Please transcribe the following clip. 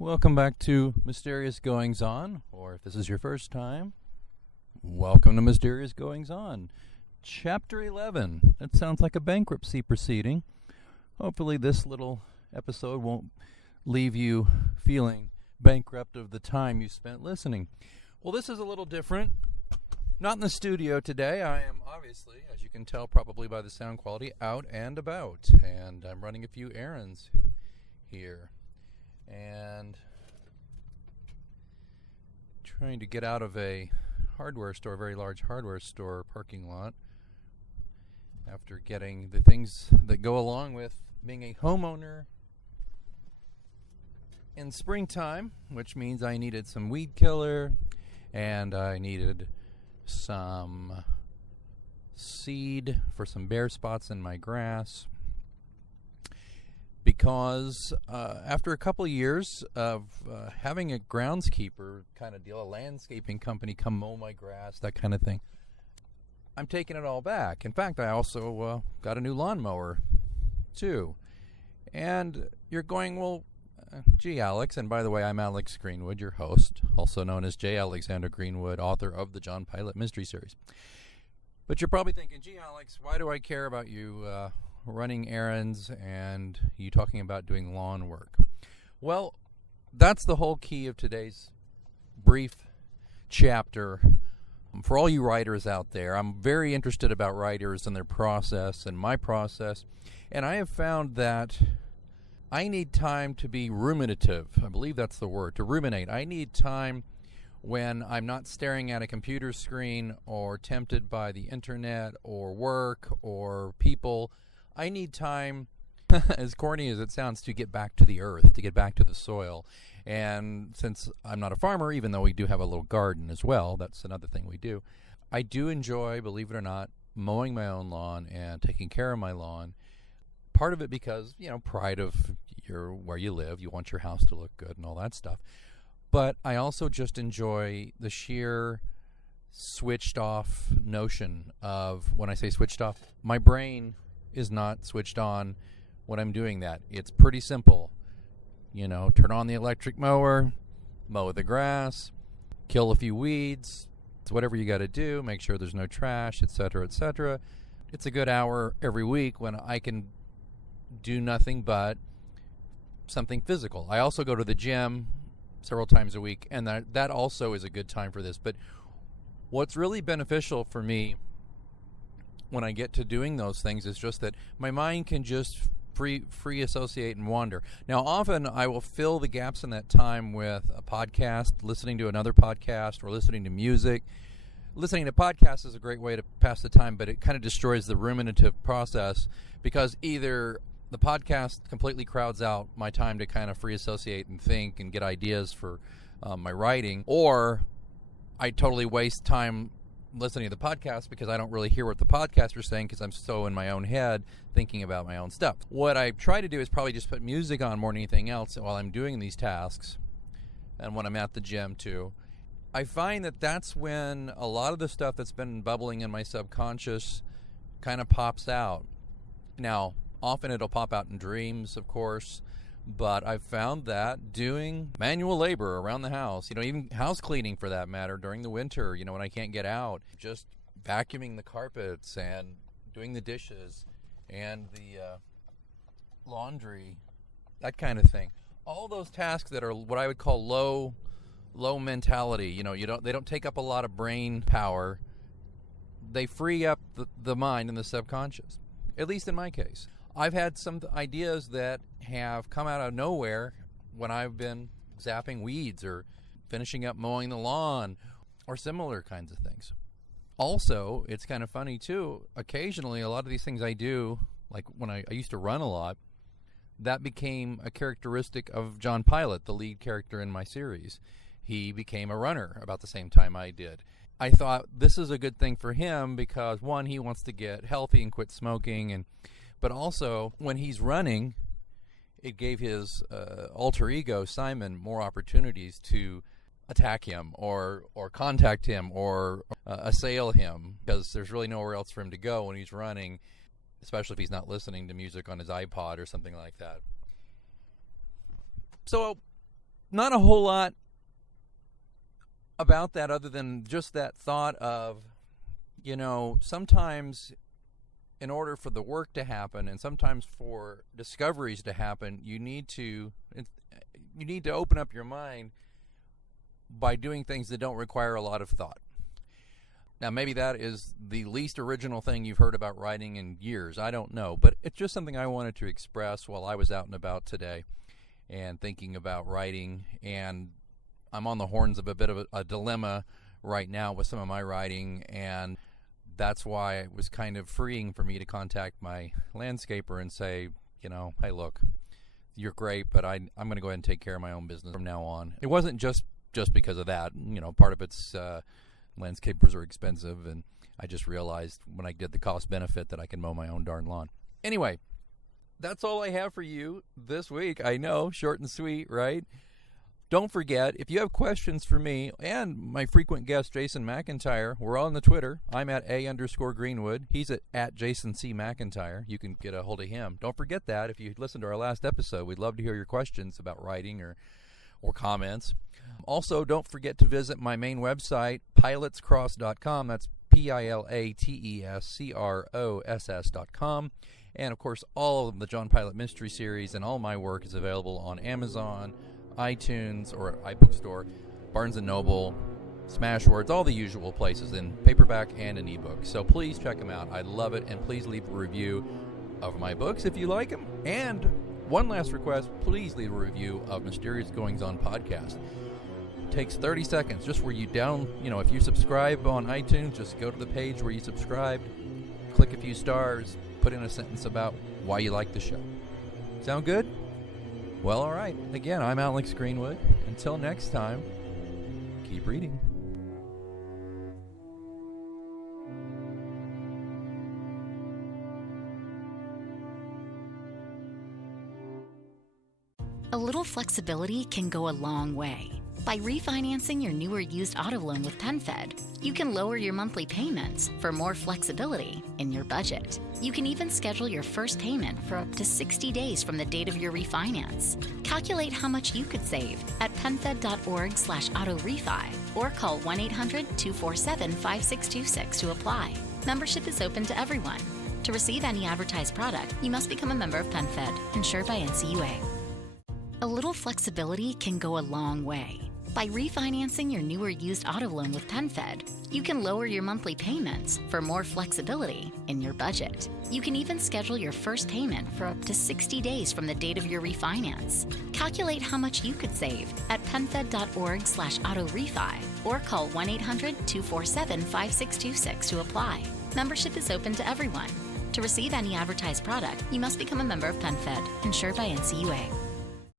Welcome back to Mysterious Goings On, or if this is your first time, welcome to Mysterious Goings On. Chapter 11. That sounds like a bankruptcy proceeding. Hopefully this little episode won't leave you feeling bankrupt of the time you spent listening. Well, this is a little different. Not in the studio today. I am obviously, as you can tell probably by the sound quality, out and about. And I'm running a few errands here. And trying to get out of a hardware store, very large hardware store parking lot, after getting the things that go along with being a homeowner in springtime, which means I needed some weed killer and I needed some seed for some bare spots in my grass. Because after a couple of years of having a groundskeeper kind of deal, a landscaping company come mow my grass, that kind of thing, I'm taking it all back. In fact, I also got a new lawnmower, too. And you're going, well, gee, Alex, and by the way, I'm Alex Greenwood, your host, also known as J. Alexander Greenwood, author of the John Pilot Mystery Series. But you're probably thinking, gee, Alex, why do I care about you running errands and you talking about doing lawn work? Well, that's the whole key of today's brief chapter. For all you writers out there, I'm very interested about writers and their process and my process, and I have found that I need time to be ruminative. I believe that's the word, to ruminate. I need time when I'm not staring at a computer screen or tempted by the internet or work or people. I need time, as corny as it sounds, to get back to the earth, to get back to the soil. And since I'm not a farmer, even though we do have a little garden as well, that's another thing we do, I do enjoy, believe it or not, mowing my own lawn and taking care of my lawn. Part of it because, pride of where you live, you want your house to look good and all that stuff. But I also just enjoy the sheer switched off notion of, when I say switched off, my brain is not switched on when I'm doing that. It's pretty simple. Turn on the electric mower, mow the grass, kill a few weeds. It's whatever you got to do. Make sure there's no trash, etc., etc. It's a good hour every week when I can do nothing but something physical. I also go to the gym several times a week, and that also is a good time for this. But what's really beneficial for me when I get to doing those things is just that my mind can just free associate and wander. Now, often I will fill the gaps in that time with a podcast, listening to another podcast, or listening to music. Listening to podcasts is a great way to pass the time, but it kind of destroys the ruminative process because either the podcast completely crowds out my time to kind of free associate and think and get ideas for my writing, or I totally waste time listening to the podcast because I don't really hear what the podcaster's saying because I'm so in my own head thinking about my own stuff. What I try to do is probably just put music on more than anything else while I'm doing these tasks and when I'm at the gym too. I find that that's when a lot of the stuff that's been bubbling in my subconscious kind of pops out. Now, often it'll pop out in dreams, of course, but I've found that doing manual labor around the house, even house cleaning for that matter during the winter, when I can't get out, just vacuuming the carpets and doing the dishes and the laundry, that kind of thing. All those tasks that are what I would call low mentality, they don't take up a lot of brain power. They free up the mind and the subconscious, at least in my case. I've had some ideas that have come out of nowhere when I've been zapping weeds or finishing up mowing the lawn or similar kinds of things. Also, it's kind of funny too, occasionally a lot of these things I do, like when I used to run a lot, that became a characteristic of John Pilot, the lead character in my series. He became a runner about the same time I did. I thought this is a good thing for him because, one, he wants to get healthy and quit smoking, but also when he's running, it gave his alter ego, Simon, more opportunities to attack him or contact him or assail him, because there's really nowhere else for him to go when he's running, especially if he's not listening to music on his iPod or something like that. So, not a whole lot about that other than just that thought of, sometimes in order for the work to happen and sometimes for discoveries to happen, you need to open up your mind by doing things that don't require a lot of thought. Now, maybe that is the least original thing you've heard about writing in years. I don't know, but it's just something I wanted to express while I was out and about today and thinking about writing. And I'm on the horns of a bit of a dilemma right now with some of my writing, and that's why it was kind of freeing for me to contact my landscaper and say, hey, look, you're great, but I'm going to go ahead and take care of my own business from now on. It wasn't just because of that. Part of it's landscapers are expensive, and I just realized when I did the cost benefit that I can mow my own darn lawn. Anyway, that's all I have for you this week. I know, short and sweet, right? Don't forget, if you have questions for me and my frequent guest, Jason McIntyre, we're all on the Twitter. I'm at @A_Greenwood. He's at Jason C. McIntyre. You can get a hold of him. Don't forget that. If you listened to our last episode, we'd love to hear your questions about writing or comments. Also, don't forget to visit my main website, pilotscross.com. That's PILATESCROSS.com. And, of course, all of the John Pilot Mystery Series and all my work is available on Amazon, iTunes or iBookstore, Barnes & Noble, Smashwords, all the usual places in paperback and an ebook. So please check them out. I'd love it, and please leave a review of my books if you like them. And one last request, please leave a review of Mysterious Goings On podcast. It takes 30 seconds, just where you if you subscribe on iTunes, just go to the page where you subscribed, click a few stars, put in a sentence about why you like the show. Sound good? Well, all right. Again, I'm Alex Greenwood. Until next time, keep reading. A little flexibility can go a long way. By refinancing your new or used auto loan with PenFed, you can lower your monthly payments for more flexibility in your budget. You can even schedule your first payment for up to 60 days from the date of your refinance. Calculate how much you could save at penfed.org/auto-refi or call 1-800-247-5626 to apply. Membership is open to everyone. To receive any advertised product, you must become a member of PenFed, insured by NCUA. A little flexibility can go a long way. By refinancing your new or used auto loan with PenFed, you can lower your monthly payments for more flexibility in your budget. You can even schedule your first payment for up to 60 days from the date of your refinance. Calculate how much you could save at penfed.org/auto-refi or call 1-800-247-5626 to apply. Membership is open to everyone. To receive any advertised product, you must become a member of PenFed, insured by NCUA.